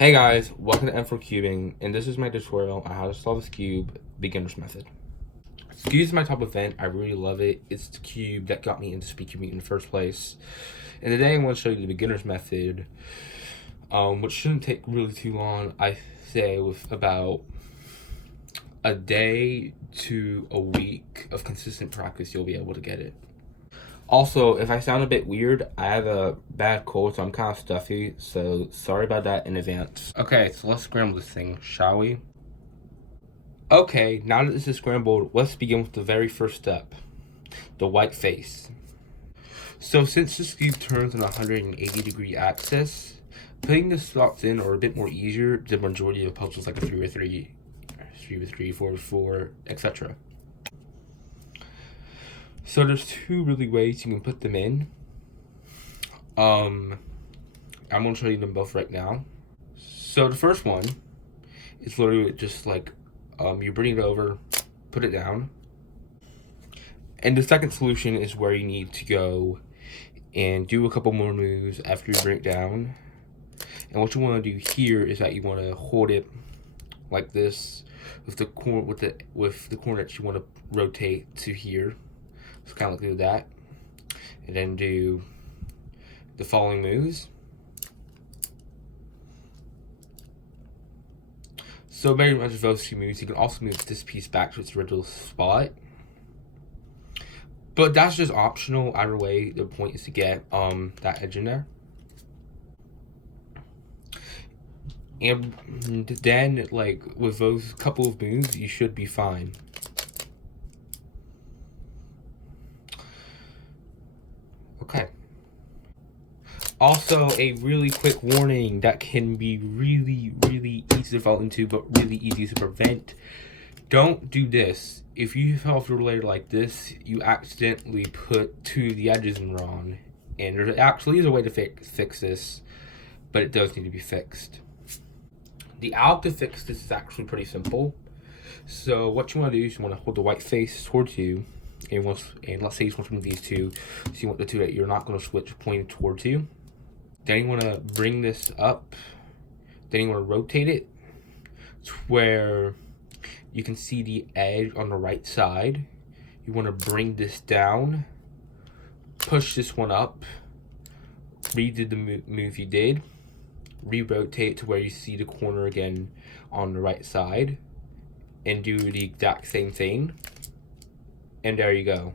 Hey guys, welcome to M for Cubing, and this is my tutorial on how to solve the Skewb beginner's method. Skewb is my top event. I really love it. It's the cube that got me into speedcubing in the first place. And today I'm going to show you the beginner's method, which shouldn't take really too long. I say with about a day to a week of consistent practice, you'll be able to get it. Also, if I sound a bit weird, I have a bad cold, so I'm kind of stuffy, so sorry about that in advance. Okay, so let's scramble this thing, shall we? Okay, now that this is scrambled, let's begin with the very first step, the white face. So since this cube turns on a 180-degree axis, putting the slots in are a bit more easier than the majority of puzzles like a 3x3, 3x3, 4x4, etc. So there's two really ways you can put them in. I'm gonna show you them both right now. So the first one is literally just like you bring it over, put it down. And the second solution is where you need to go and do a couple more moves after you bring it down. And what you want to do here is that you want to hold it like this with the corner that you want to rotate to here. So kind of like do that, and then do the following moves. So very much of those two moves, you can also move this piece back to its original spot. But that's just optional. Either way, the point is to get that edge in there. And then, like, with those couple of moves, you should be fine. Okay. Also, a really quick warning that can be really easy to fall into, but really easy to prevent. Don't do this. If you fell off your ladder like this, you accidentally put two of the edges in wrong. And there actually is a way to fix this, but it does need to be fixed. The alg to fix this is actually pretty simple. So what you want to do is you want to hold the white face towards you. And let's say you switch one of these two, so you want the two that you're not going to switch pointed towards you. Then you want to bring this up. Then you want to rotate it to where you can see the edge on the right side. You want to bring this down, push this one up, redo the move you did, re-rotate to where you see the corner again on the right side, and do the exact same thing. And there you go.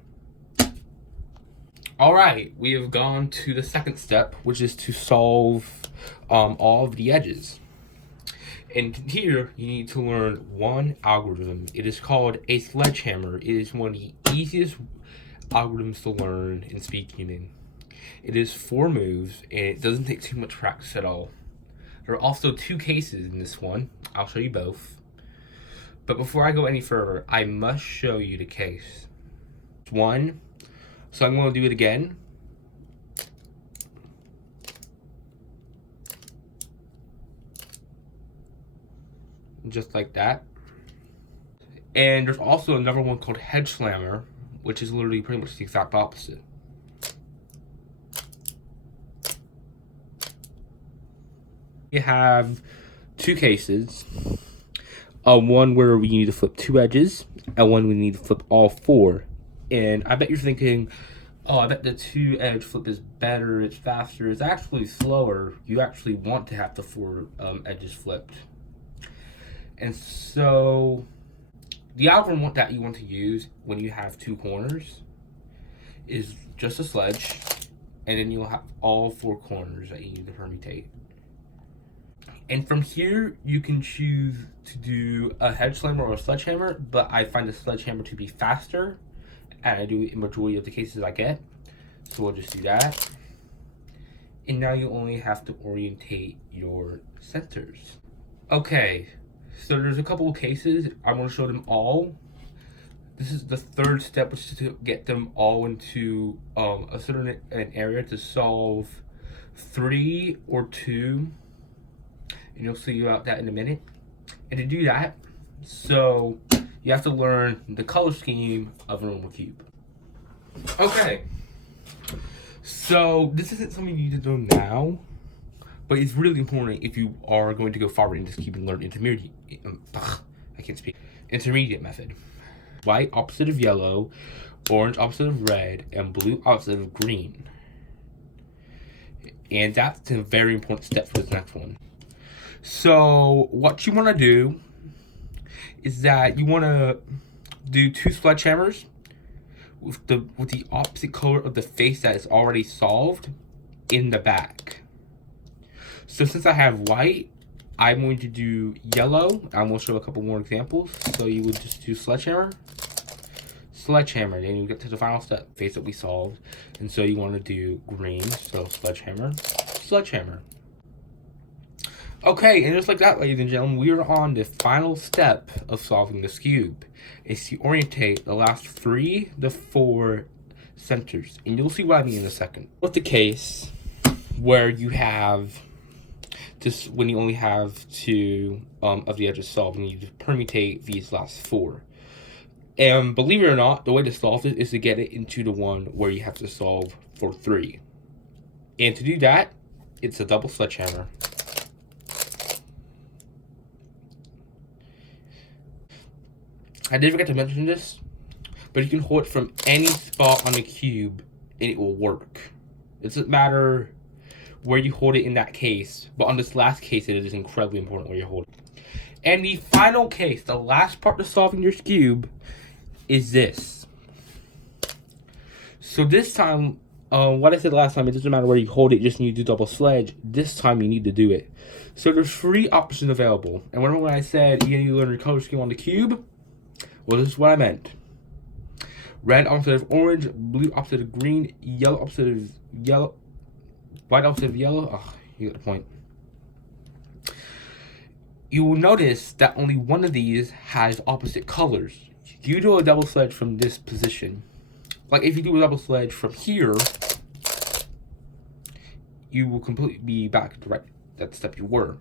Alright, we have gone to the second step, which is to solve all of the edges. And here, you need to learn one algorithm. It is called a sledgehammer. It is one of the easiest algorithms to learn in speedcubing. It is 4 moves, and it doesn't take too much practice at all. There are also 2 cases in this one. I'll show you both. But before I go any further, I must show you the case. 1. So I'm going to do it again. Just like that. And there's also another one called Hedge Slammer, which is literally pretty much the exact opposite. We have 2 cases. One where we need to flip 2 edges, and one we need to flip all 4. And I bet you're thinking, oh, I bet the 2 edge flip is better, it's faster. It's actually slower. You actually want to have the 4 edges flipped. And so the algorithm that you want to use when you have 2 corners is just a sledge, and then you'll have all 4 corners that you need to permutate. And from here, you can choose to do a hedge slammer or a sledgehammer, but I find the sledgehammer to be faster, and I do it in majority of the cases I get. So we'll just do that. And now you only have to orientate your centers. Okay, so there's a couple of cases. I want to show them all. This is the 3rd step, which is to get them all into a certain area to solve 3 or 2. And you'll see about that in a minute. And to do that, so you have to learn the color scheme of a normal cube. Okay, so this isn't something you need to know now, but it's really important if you are going to go forward in this Skewb and learn intermediate. I can't speak. Intermediate method. White opposite of yellow, orange opposite of red, and blue opposite of green. And that's a very important step for this next one. So what you want to do is that you want to do 2 sledgehammers with the opposite color of the face that is already solved in the back. So since I have white, I'm going to do yellow. I'm going to show a couple more examples. So you would just do sledgehammer, sledgehammer, then you get to the final step, face that we solved. And so you want to do green, so sledgehammer, sledgehammer. Okay, and just like that, ladies and gentlemen, we are on the final step of solving the Skewb. Is to orientate the last 3 to 4 centers. And you'll see what I mean in a second. With the case where you have just when you only have 2 of the edges solved, and you just permutate these last 4. And believe it or not, the way to solve it is to get it into the one where you have to solve for 3. And to do that, it's a double sledgehammer. I did forget to mention this, but you can hold it from any spot on the cube and it will work. It doesn't matter where you hold it in that case, but on this last case it is incredibly important where you hold it. And the final case, the last part to solving your Skewb, is this. So this time, what I said last time, it doesn't matter where you hold it, you just need to do double sledge. This time you need to do it. So there's 3 options available. And remember when I said you need to learn your color scheme on the cube? Well, this is what I meant. Red opposite of orange, blue opposite of green, yellow opposite of yellow, white opposite of yellow. Oh, you get the point. You will notice that only one of these has opposite colors. You do a double sledge from this position. Like if you do a double sledge from here, you will completely be back to that step you were.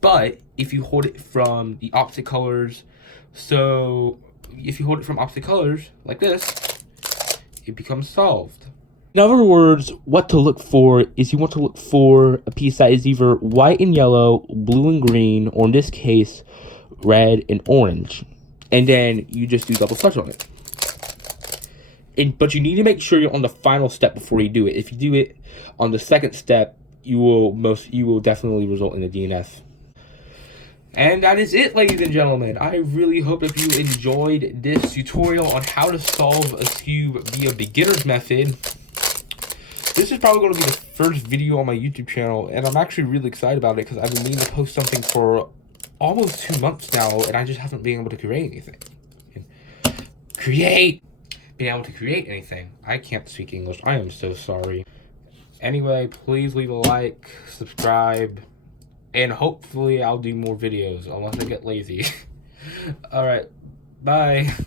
But if you hold it from the opposite colors, so if you hold it from opposite colors, like this, it becomes solved. In other words, what to look for is you want to look for a piece that is either white and yellow, blue and green, or in this case, red and orange. And then you just do double sledge on it. But you need to make sure you're on the final step before you do it. If you do it on the second step, you will definitely result in a DNF. And that is it, ladies and gentlemen. I really hope that you enjoyed this tutorial on how to solve a Skewb via beginner's method. This is probably going to be the first video on my YouTube channel, and I'm actually really excited about it because I've been meaning to post something for almost 2 months now, and I just haven't been able to create anything. Being able to create anything. I can't speak English. I am so sorry. Anyway, please leave a like, subscribe, and hopefully I'll do more videos, unless I get lazy. Alright, bye.